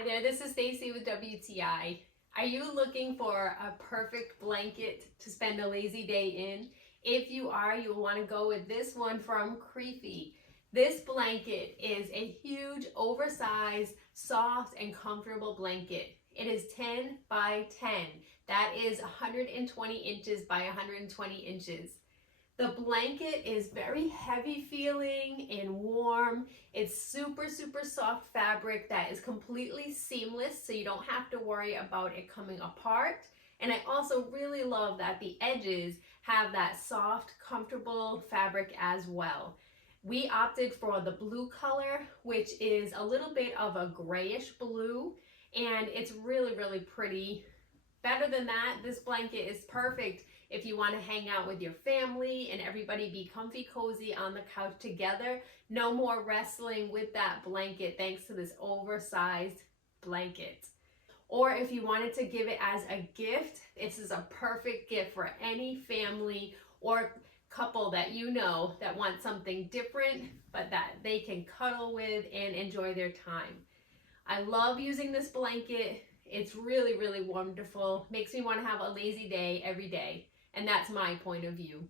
Hi there, this is Stacy with WTI. Are you looking for a perfect blanket to spend a lazy day in? If you are, you'll want to go with this one from Krifey. This blanket is a huge, oversized, soft, and comfortable blanket. It is 10 by 10. That is 120 inches by 120 inches. The blanket is very heavy feeling and warm. It's super soft fabric that is completely seamless, so you don't have to worry about it coming apart. And I also really love that the edges have that soft, comfortable fabric as well. We opted for the blue color, which is a little bit of a grayish blue, and it's really pretty. Better than that, this blanket is perfect if you want to hang out with your family and everybody be comfy cozy on the couch together. No more wrestling with that blanket thanks to this oversized blanket. Or if you wanted to give it as a gift, this is a perfect gift for any family or couple that you know that want something different but that they can cuddle with and enjoy their time. I love using this blanket. It's really wonderful. Makes me want to have a lazy day every day. And that's my point of view.